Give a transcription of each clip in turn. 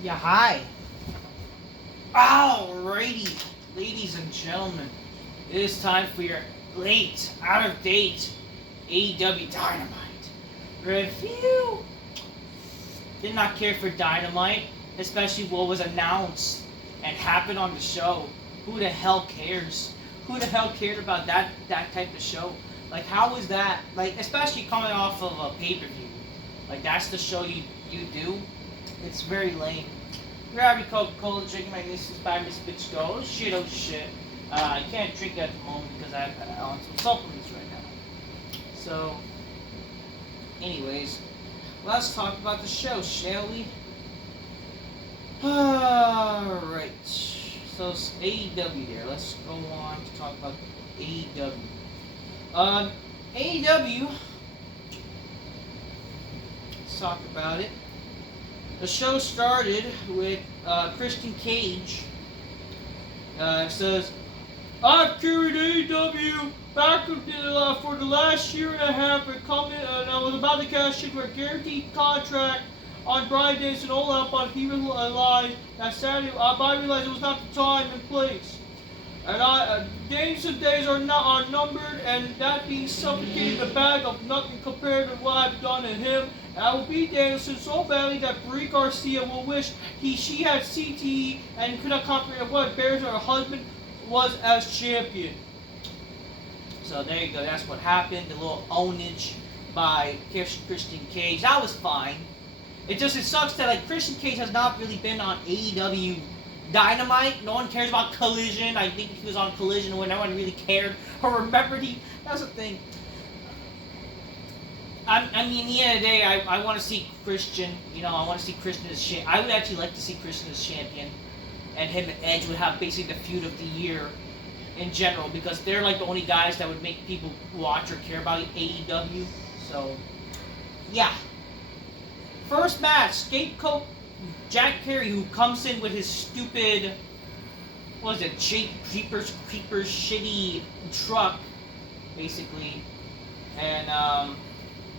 Yeah, hi. Alrighty, ladies and gentlemen, it is time for your late, out of date AEW Dynamite review. Did not care for Dynamite, especially what was announced and happened on the show. Who the hell cares? Who the hell cared about that type of show? Like, how was that? Like, especially coming off of a pay per view. Like, that's the show you do. It's very lame. Grab your Coca-Cola, drinking my Mrs. by Miss Bitch Go. Oh shit, oh shit. I can't drink at the moment because I'm on some supplements right now. So, anyways, let's talk about the show, shall we? Alright. So, it's AEW there. Let's go on to talk about AEW. AEW, let's talk about it. The show started with Christian Cage. It says, I've carried AEW back for the last year and a half and I was about to cash in for a guaranteed contract on Brian Danielson All Out, but he realized that Saturday, I realized it was not the time and place. And Danielson's days are numbered, and that being suffocated in a bag of nothing compared to what I've done to him. And I will beat Danielson so badly that Brie Garcia will wish she had CTE and could not comprehend what Bears or her husband was as champion. So there you go, that's what happened. The little ownage by Christian Cage. That was fine. It sucks that like Christian Cage has not really been on AEW Dynamite. No one cares about Collision. I think he was on Collision when no one really cared or remembered he. That's the thing. I mean, at the end of the day, I want to see Christian. You know, I want to see Christian as champion. I would actually like to see Christian as champion, and him and Edge would have basically the feud of the year in general because they're like the only guys that would make people watch or care about AEW. So, yeah. First match, Scapegoat Jack Perry, who comes in with his stupid, what was it, Creepers shitty truck, basically, and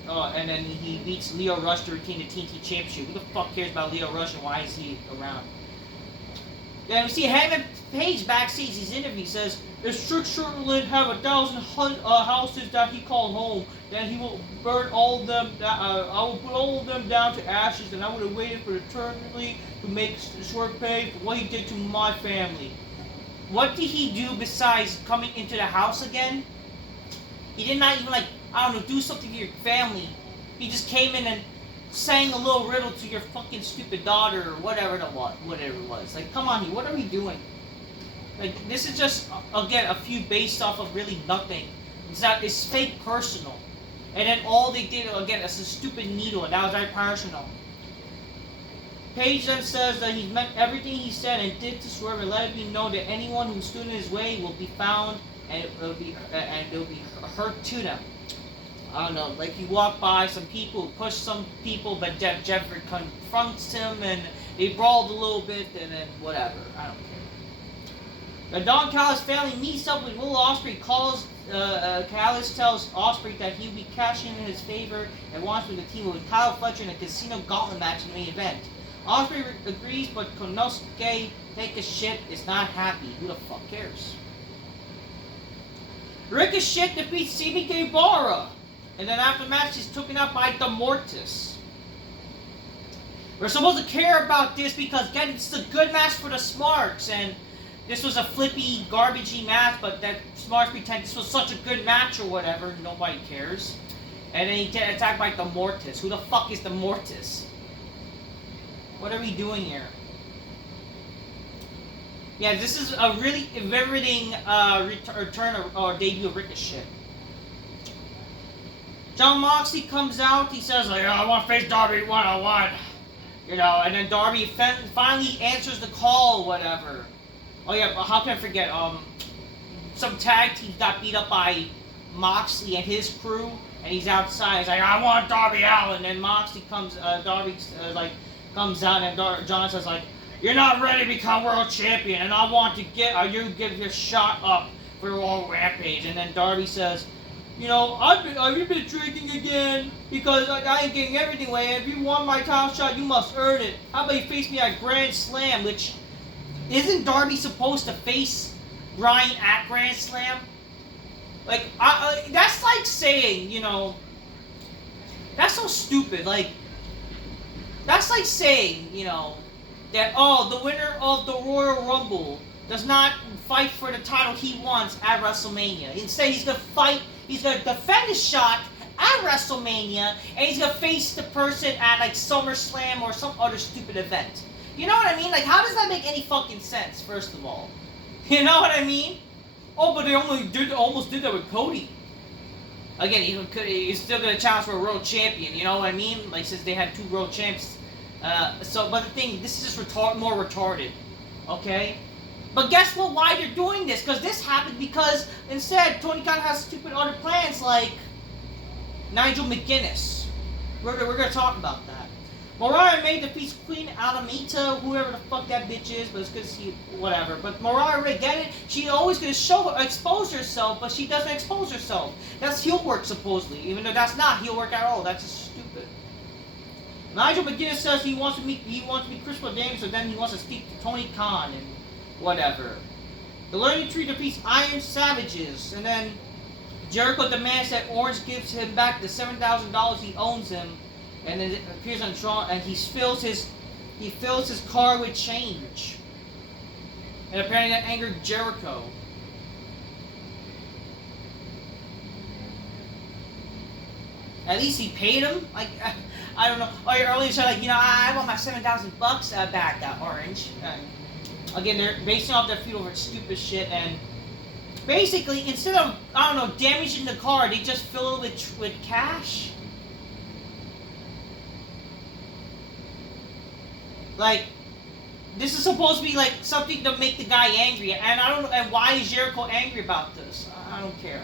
and then he beats Lio Rush to retain the TNT Championship. Who the fuck cares about Lio Rush and why is he around? Then we see Hangman Page backstage. His interview says, if Strick Shurtland have 1,000 houses that he called home, then he will burn all of them. I will put all of them down to ashes, and I would have waited for eternity to make short pay for what he did to my family. What did he do besides coming into the house again? He did not even do something to your family. He just came in and sang a little riddle to your fucking stupid daughter or whatever it was. Like, come on, what are we doing? Like, this is just, again, a feud based off of really nothing. It's fake personal. And then all they did, again, is a stupid needle, and that was very personal. Page then says that he meant everything he said and did to Swerve and let it be known that anyone who stood in his way will be found and it will be hurt to them. I don't know, like he walked by some people, pushed some people, but Jeffrey confronts him and they brawled a little bit and then whatever. I don't care. The Don Callis family meets up with Will Ospreay. Callis tells Ospreay that he'll be cashing in his favor and wants to the team with Kyle Fletcher in a casino gauntlet match in the main event. Ospreay agrees, but Konosuke, take a shit, is not happy. Who the fuck cares? Ricochet defeats CBK Bara. And then after the match, he's taken out by the Mortis. We're supposed to care about this because, again, it's a good match for the Smarts. And this was a flippy, garbagey match, but that Smarts pretend this was such a good match or whatever. Nobody cares. And then he gets attacked by the Mortis. Who the fuck is the Mortis? What are we doing here? Yeah, this is a really riveting return or debut of Ricochet. John Moxley comes out, he says, like, I want to face Darby one-on-one. You know, and then Darby finally answers the call, whatever. Oh yeah, but how can I forget, some tag team got beat up by Moxley and his crew, and he's outside, he's like, I want Darby out, and then Moxley comes, comes out, and John says, like, you're not ready to become world champion, and I want to give your shot up for World Rampage, and then Darby says, I've been drinking again because I ain't getting everything away. If you want my title shot, you must earn it. How about you face me at Grand Slam? Which, isn't Darby supposed to face Bryan at Grand Slam? Like, that's like saying, that's so stupid. Like, that's like saying, that, the winner of the Royal Rumble does not fight for the title he wants at WrestleMania. Instead, he's gonna defend his shot at WrestleMania, and he's gonna face the person at, like, SummerSlam or some other stupid event. You know what I mean? Like, how does that make any fucking sense, first of all? You know what I mean? Oh, but they almost did that with Cody. Again, he's still gonna challenge for a world champion, you know what I mean? Like, since they had 2 world champs. But the thing, this is just more retarded. Okay? But guess what? Why they're doing this? Because this happened because instead Tony Khan has stupid other plans like Nigel McGuinness. We're gonna talk about that. Mariah May defeats Queen Alamita, whoever the fuck that bitch is, but it's good to see whatever. But Mariah May, get it? She's always gonna expose herself, but she doesn't expose herself. That's heel work supposedly, even though that's not heel work at all. That's just stupid. Nigel McGuinness says he wants to meet Christopher Daniels, so then he wants to speak to Tony Khan and whatever. The Learning Tree defeats Iron Savages, and then Jericho demands that Orange gives him back the $7,000 he owns him, and then it appears on Tron, and he fills his car with change. And apparently that angered Jericho. At least he paid him. Like, I don't know. Or earlier said, like, I want my $7,000 back, Orange. Again, they're basing off their feud over stupid shit, and basically, instead of, damaging the car, they just fill it with cash. Like, this is supposed to be, like, something to make the guy angry, and I don't know, and why is Jericho angry about this? I don't care.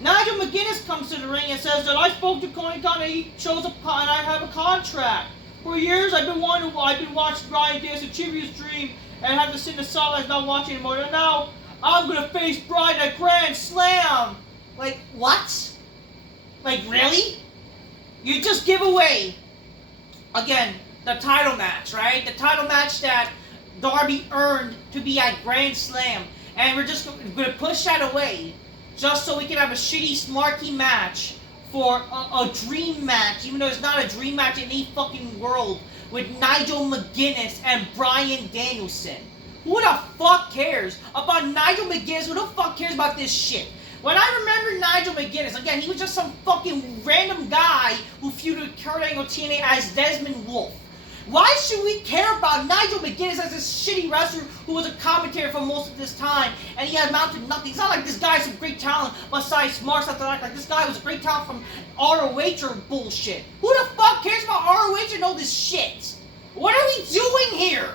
Nigel McGuinness comes to the ring and says that I spoke to Tony Khan and he chose and I have a contract. For years, I've been watching Bryan Danielson achieve his dream and have to sit in the sidelines not watching anymore. And now, I'm gonna face Bryan at Grand Slam. Like, what? Like, really? You just give away, again, the title match, right? The title match that Darby earned to be at Grand Slam. And we're just gonna push that away just so we can have a shitty, smarky match for a dream match, even though it's not a dream match in any fucking world, with Nigel McGuinness and Bryan Danielson. Who the fuck cares about Nigel McGuinness? Who the fuck cares about this shit? When I remember Nigel McGuinness, again, he was just some fucking random guy who feuded with Kurt Angle TNA as Desmond Wolfe. Why should we care about Nigel McGuinness as this shitty wrestler who was a commentator for most of this time and he had amounted nothing? It's not like this guy has some great talent besides Mark Satellite. Like this guy was a great talent from ROH or bullshit. Who the fuck cares about ROH and all this shit? What are we doing here?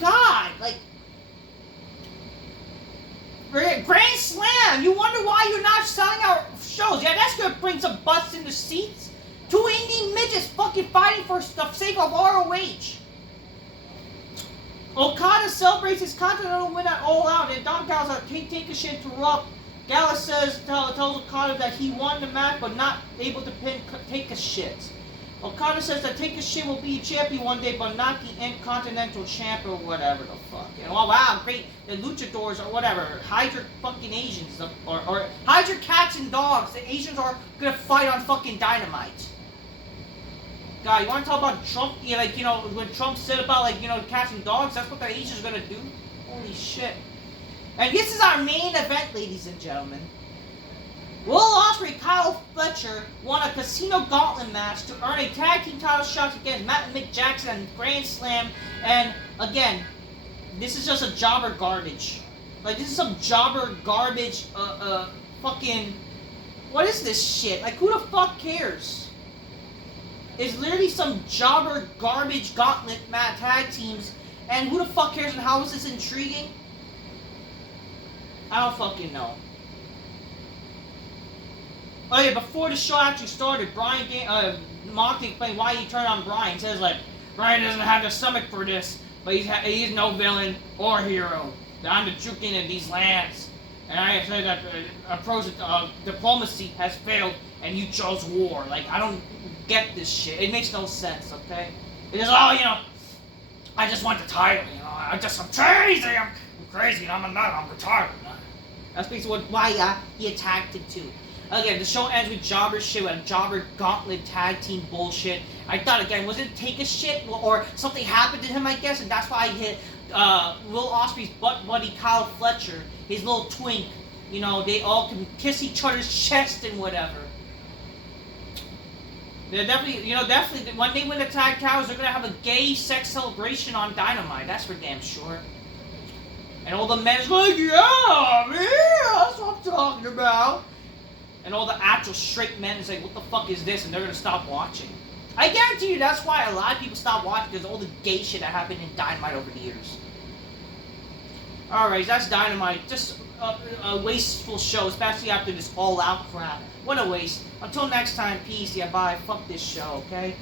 God, like, Grand Slam. You wonder why you're not selling out shows? Yeah, that's gonna bring some butts in the seats. 2 indie midgets fucking fighting for the sake of ROH. Okada celebrates his Continental win at All Out, and Don Gallows take a shit interrupt. Gallows tells Okada that he won the match, but not able to pin Take a Shit. Okada says that Take a Shit will be a champion one day, but not the Intercontinental champ or whatever the fuck. And oh wow, great, the luchadors or whatever, hide your fucking Asians, or hide your cats and dogs. The Asians are gonna fight on fucking Dynamite. God, you want to talk about Trump? Yeah, like, when Trump said about, like, cats and dogs, that's what the Asians are going to do? Holy shit. And this is our main event, ladies and gentlemen. Will Ospreay, Kyle Fletcher won a Casino Gauntlet match to earn a tag team title shot against Matt and Mick Jackson and Grand Slam. And, again, this is just a jobber garbage. Like, this is some jobber garbage, fucking... What is this shit? Like, who the fuck cares? It's literally some jobber garbage gauntlet tag teams, and who the fuck cares, and how is this intriguing? I don't fucking know. Oh yeah, before the show actually started, Moxley explained why he turned on Bryan. He says, like, Bryan doesn't have the stomach for this, but he's no villain or hero. I'm the true king of these lands. And I said that approach diplomacy has failed, and you chose war. Like, I don't get this shit. It makes no sense. Okay? It is I just want the title. I'm crazy. I'm crazy. I'm a nut. I'm retarded. That's basically why he attacked it too. Again, the show ends with jobber shit, with jobber Gauntlet tag team bullshit. I thought, again, was it take a shit or something happened to him, I guess, and that's why he hit Will Ospreay's butt buddy Kyle Fletcher, his little twink. They all can kiss each other's chest and whatever. They're definitely when they win the tag titles, they're gonna have a gay sex celebration on Dynamite. That's for damn sure. And all the men's like, yeah, man, that's what I'm talking about. And all the actual straight men is like, what the fuck is this? And they're gonna stop watching. I guarantee you that's why a lot of people stop watching, because all the gay shit that happened in Dynamite over the years. Alright, that's Dynamite. Just a wasteful show, especially after this all-out crap. What a waste. Until next time, peace. Yeah, bye. Fuck this show, okay?